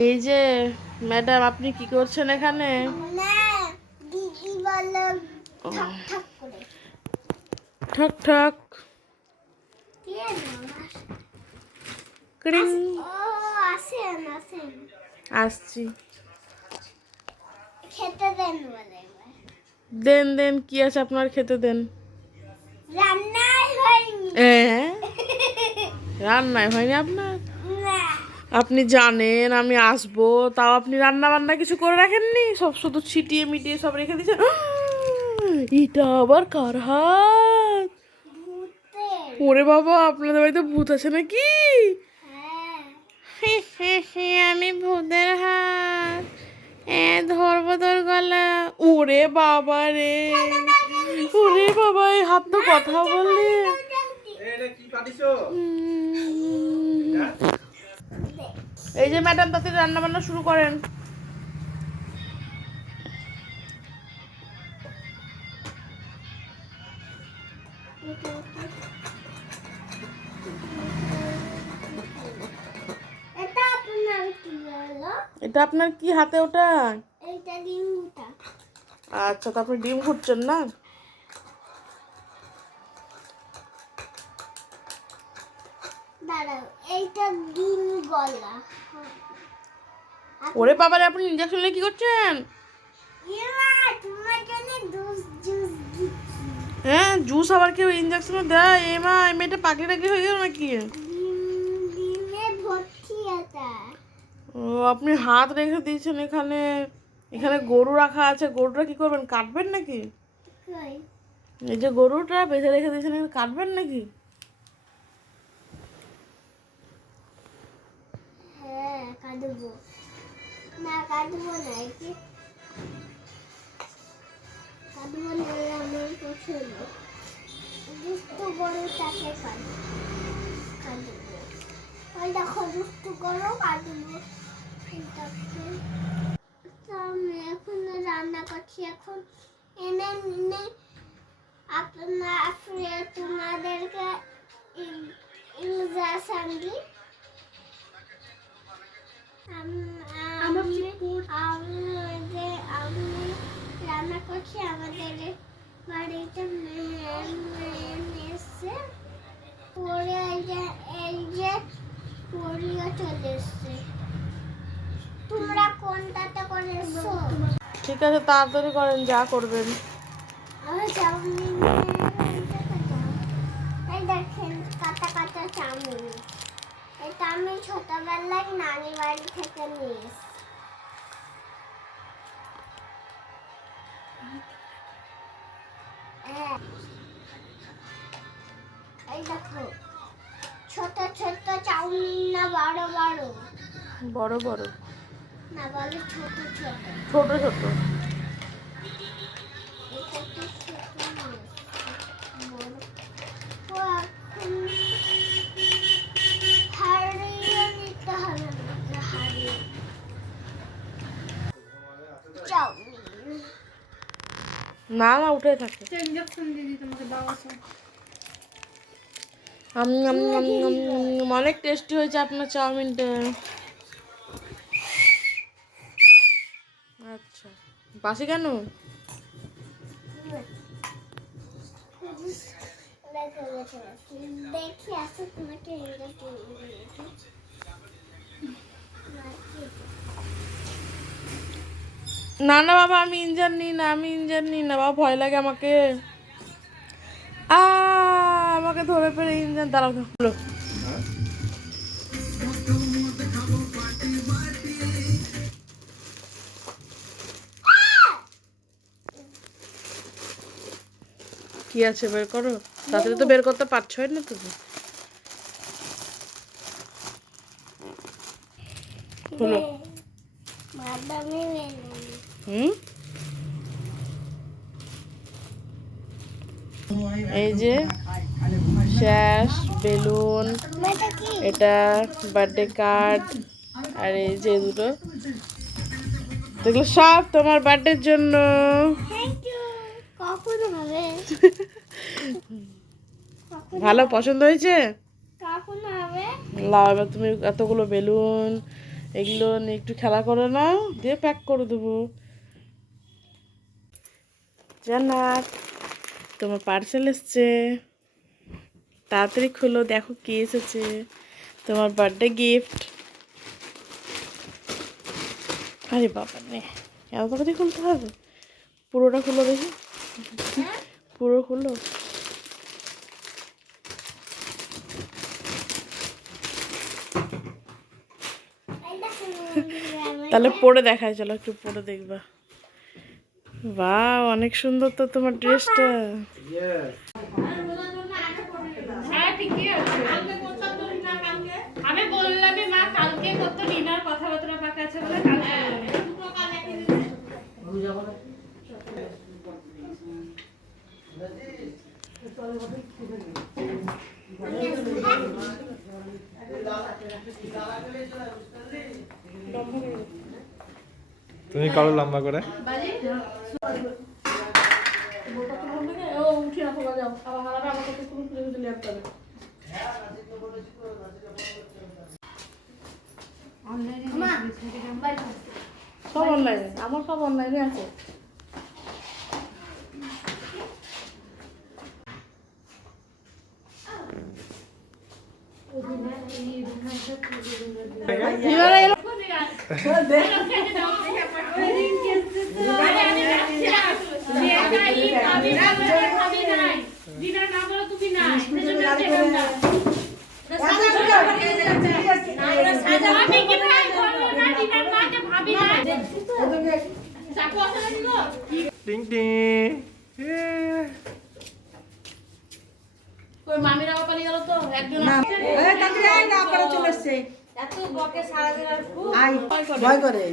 এই যে ম্যাডাম আপনি কি করছেন এখানে? ঠক ঠক। আসছি। দেন দেন দেন কি আছে আপনার খেতে দেন? রান্নাই হয়নি। হ্যাঁ? রান্নায় হয়নি আপনার? আপনি জানেন আমি আসব। তাও আপনি রান্না বান্না কিছু করে রাখেননি? সব শুধু ছিটিয়ে মিটিয়ে সব রেখে দিয়েছেন। এটা আবার কার হাত? ওরে বাবা আপনাদের বাড়িতে ভূত আছে নাকি? হ্যাঁ। আমি ভূতের হাত। এ ধরবো তোর গলা। ওরে বাবা রে। ওরে বাবা এই হাত তো কথা বলে এটা কি পাঠিয়েছো এই যে ম্যাডাম তাতে রান্না বান্না শুরু করেন। এটা আপনার কি হাতে ওটা? আচ্ছা তারপরে ডিম ঘুরছেন না? দাঁড়াও এইটা গলা। ওরে বাবারে আপনি ইঞ্জেকশন কি করছেন? হ্যাঁ জুস আবার কেউ ইঞ্জেকশন দেয়? এ মা এই মেয়েটা পাগলি টাগলি হয়ে গেল নাকি? ও আপনি হাত রেখে দিয়েছেন এখানে। এখানে গরু রাখা আছে। গরুটা কি করবেন কাটবেন নাকি? এই যে গরুটা বেঁধে রেখে দিয়েছেন কাটবেন নাকি? কাটবো না কাটবো না একে কাটবো না আমার পছন্দ। দুষ্টু কাটবো কাটবো ওই দেখো, দুষ্টু এটাকে আমি এখন রান্না করছি। এখন এনে আপনার আপনি তোমাদেরকে দিই ঠিক আছে তাড়াতাড়ি করেন যা করবেন। আমি এটা ছোটবেলায় নানি বাড়ি থেকে নিয়ে হ্যাঁ। এই দেখো ছোট ছোট চাউমিন না বড় বড়। বড় বড়। না বলে ছোট ছোট। ছোট ছোট। না না উঠে থাকে। অনেক টেস্টি হয়েছে আপনার চাউমিনটা আচ্ছা বাসি কেন? দিয়েছি। না না বাবা আমি ইঞ্জার নিই না আমি ইঞ্জার নিই না বাবা ভয় লাগে আমাকে। আ আমাকে ধরে পেরে ইঞ্জার দাঁড়াও। আছে বের করো? তাড়াতাড়ি তো বের করতে পারছোই না তুমি। হুম? এই যে শ্যাস, বেলুন, এটা বার্থডে কার্ড আর এই যে দুটো। এগুলো সব তোমার বার্থডের জন্য থ্যাংক ইউ কখন হবে ভালো পছন্দ হয়েছে? লাও এবার তুমি এতগুলো বেলুন এগুলো নিয়ে একটু খেলা করে নাও দিয়ে প্যাক করে দেবো। জান্নাত তোমার পার্সেল এসছে। তাড়াতাড়ি খুলো দেখো কি এসেছে। তোমার বার্থডে গিফট আরে বাবা নে এত তাড়াতাড়ি খুলতে হবে? পুরোটা খুলো দেখি। পুরো বন্ধুরা, তাহলে পরে দেখায় চলো একটু পরে দেখবা। বা অনেক সুন্দর তো তোমার ড্রেসটা। তুমি কারও লম্বা করে। আমার সব অনলাইনে আছে। তুমি না সেজন্য আজকে আমরা আমি কি ভাই বলব না ডিনার না যে ভাবি না চাকু আছে নাকি গো টিং টিং ওই মামিরা পালিয়ে গেল তো একজন ভয় করে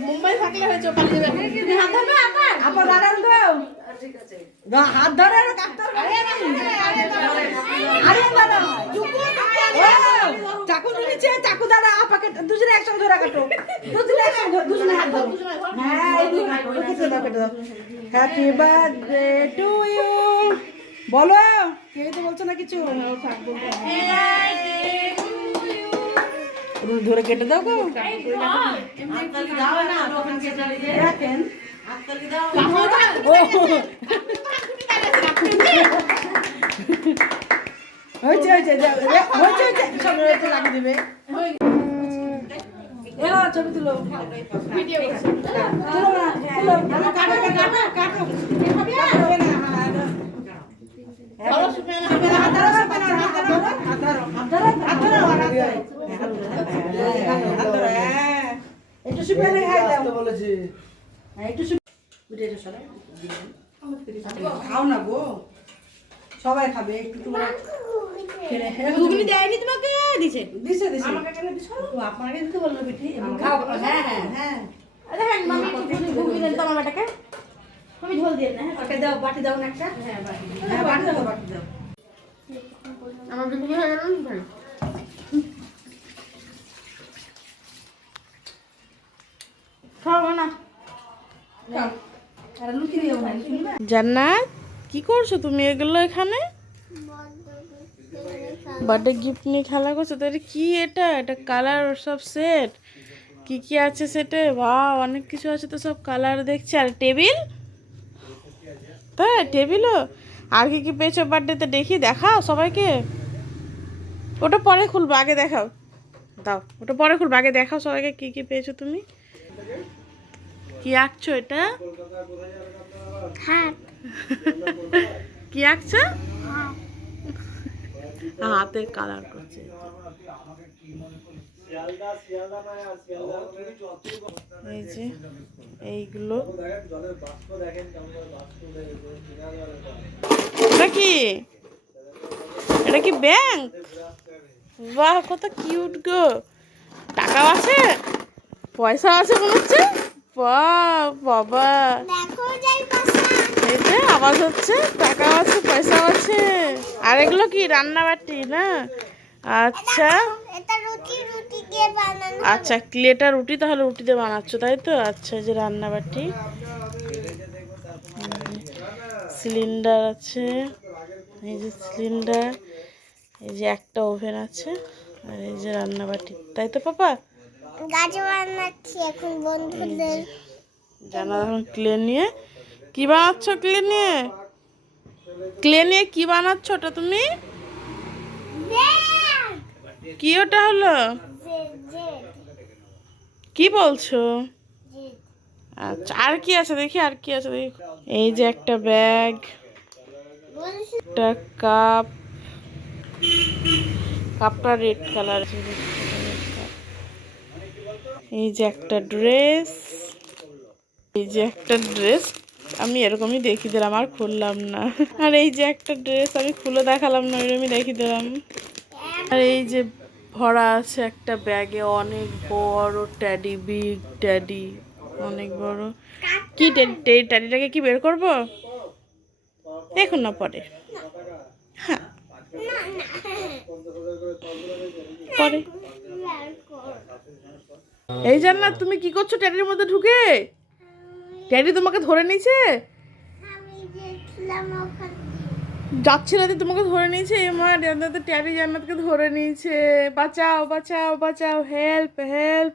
মুম্বাই থাকলে হয়েছে ও পালিয়ে যাবে আপা দাঁড়ান তো গা হাত ধরে আর ডাক্তার আরে দাদা চাকু নিচে চাকু দাদা আপাকে দুজনে একসঙ্গে ধরে কাটো দুজনে একসঙ্গে ধরে- দুজনে হাত ধরো হ্যাঁ এই দুই হাত ধরে কেটে দাও কেটে দাও হ্যাপি বার্থডে টু ইউ বলো কেউ তো বলছো না কিছু তুমি ধরে কেটে দাও গো। ছবি তুলো। হাত ধরো হাত ধরো হাত ধরো হাত ধরো হাত ধরো একটু সুপে লেগে দাও। বলেছি। হ্যাঁ, একটু সুপ উঠে এসো সবাই খাও না গো। সবাই খাবে একটু তোমরা ঘুগনি দেয়নি তোমাকে? দিছে। দিছে দিছে। আমাকে কেন দিছো? আপনাকে দিতে বলল বিটি খাও। হ্যাঁ হ্যাঁ হ্যাঁ। দেখেন মামি একটু ঘুগনি দেন তো আমার বেটাকে। আমি ঝোল দিয়ে না ওকে দাও বাটি দাও না একটা। হ্যাঁ বাটি। হ্যাঁ বাটি দাও বাটি দাও। আমার বিক্রি হয়ে গেল ভাই খাও না খাও আর লুকিয়ে দিও না লুকিয়ে দিবা জান্নাত, কি করছ তুমি? এগুলো এখানে? বার্থডে গিফট নিয়ে খেলা করছ? তো এটা কি এটা? এটা কালার সব সেট কি কি আছে সেটে বা অনেক কিছু আছে তো সব কালার দেখছি। আর টেবিল তাই? টেবিলও আর কি কি পেয়েছ বার্থডেতে দেখি, দেখাও সবাইকে। ওটা পরে খুলবো, আগে দেখাও। দাও, ওটা পরে খুলবো, আগে দেখাও সবাইকে কি কি পেয়েছ তুমি। কি আঁকছো এটা? হাত। কি আঁকছে? হ্যাঁ। হাতের কালার করছে। এই যে এইগুলো। এটা কি? এটা কি ব্যাংক বাহ কত কিউট গো। টাকাও আছে পয়সা আছে মনে হচ্ছে। বাবা। এই যে আওয়াজ হচ্ছে টাকাও আছে পয়সাও আছে। আর এগুলো কি রান্নাবাটি না? আচ্ছা। আচ্ছা ক্লেটা রুটি? তাহলে রুটিতে বানাচ্ছো তাই তো? আচ্ছা যে রান্নাবাটি। সিলিন্ডার আছে। এই যে সিলিন্ডার এই যে একটা ওভেন আছে আর এই যে রান্নাবাটি। তাই তো পাপা? গাছ বানাচ্ছি এখন বন্ধুদের। জানা ক্লে নিয়ে কি বানাচ্ছ ক্লে নিয়ে ক্লে নিয়ে কি বানাচ্ছ ওটা তুমি! কি ওটা হলো? কি বলছো? আচ্ছা আর কি আছে দেখি আর কি আছে দেখি। এই যে একটা ব্যাগ একটা কাপ কাপটা রেড কালার। এই যে একটা ড্রেস এই যে একটা ড্রেস। আমি এরকমই দেখিয়ে দিলাম, আর খুললাম না। আর এই যে একটা ড্রেস আমি খুলে দেখালাম না, এরকমই দেখিয়ে দিলাম। আর এই যে ভরা আছে একটা ব্যাগে অনেক বড় ট্যাডি বিগ ট্যাডি অনেক বড়। কি ট্যাডিটাকে কি বের করব? দেখুন না পরে। হ্যাঁ। পরে। এই জান্নাত, তুমি কি করছ ট্যাডির মধ্যে ঢুকে? ট্যাডি তোমাকে ধরে নিয়েছে? না যাচ্ছিল যে তোমাকে ধরে নিয়েছে? মা জান্নাত ট্যাডি জান্নাতকে ধরে নিয়েছে। বাঁচাও বাঁচাও বাঁচাও হেল্প হেল্প